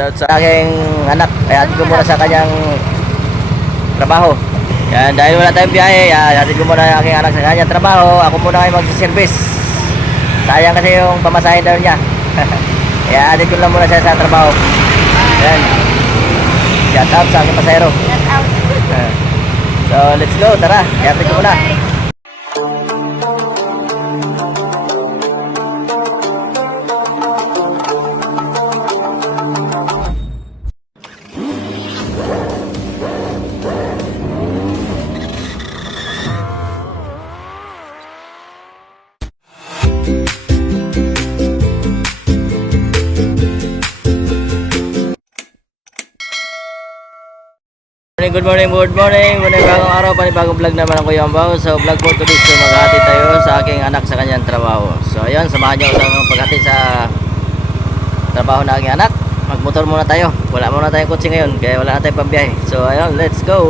Sa aking anak, kaya hatid ko muna sa kanyang trabaho. Yan, dahil wala tayong biyahe, hatid ko muna ang aking anak sa kanyang trabaho. Ako muna kayo magsiservice. Sayang kasi yung pamasahin daw niya. Kaya hatid ko lang muna siya sa trabaho. Yan. Shout out sa aking pasahero. Shout out. So let's go, tara. Hatid ko muna. Good morning. Panibagong araw, panibagong vlog naman ang Kuya Ambaw. So vlog po today, so maghatid tayo sa aking anak sa kanyang trabaho. So ayun, samahan niyo sa paghatid sa trabaho ng aking anak. Magmotor muna tayo. Wala muna tayong kotse ngayon, kaya wala na tayong pambiyahe. So ayun, let's go.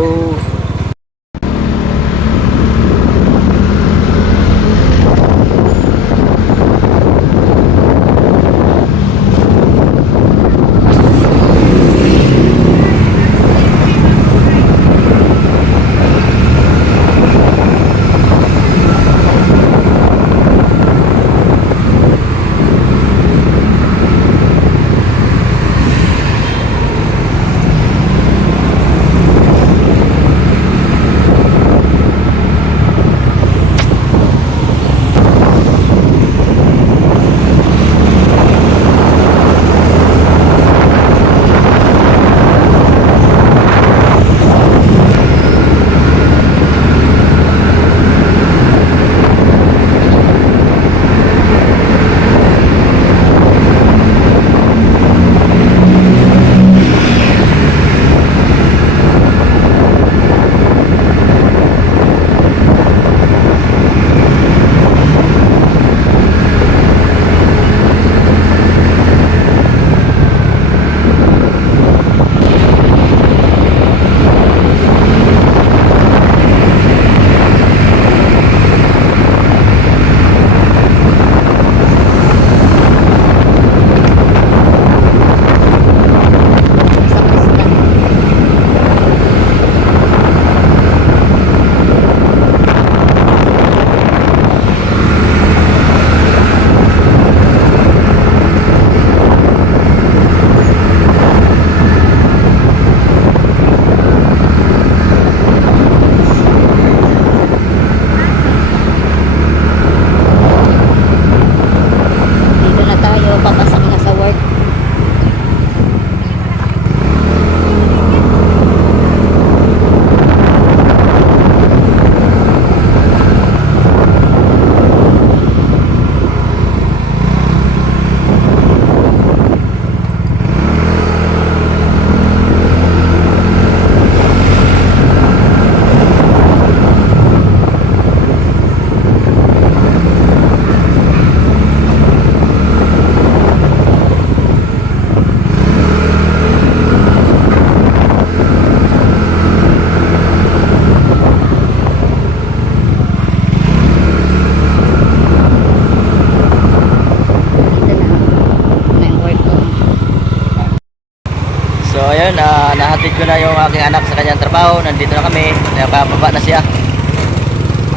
So ayun, nahatid ko na yung aking anak sa kanyang trabaho. Nandito na kami, nakababa na siya.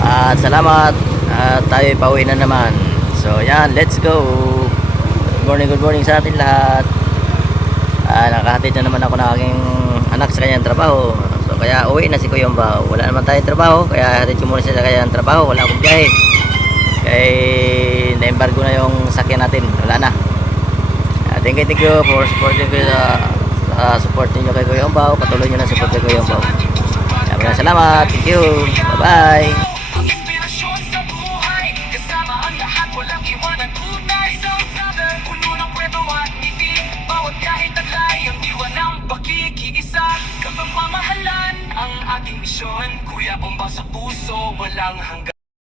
At salamat, at tayo pauwi na naman. So yan, let's go. Good morning sa atin lahat. Nakahatid na naman ako ng aking anak sa kanyang trabaho. So kaya uwi na si Kuya Ambaw. Wala naman tayong trabaho, kaya hatid ko muna siya sa kanyang trabaho. Wala akong biyahe, kaya na-embargo na yung sakyan natin. Wala na. Thank you for supporting ko support niyo kay Kuya Ambaw. Patuloy niyo na support kay Kuya Ambaw. Maraming salamat. Thank you. Bye-bye. Ang ating misyon, Kuya Ambaw sa puso, walang hanggan.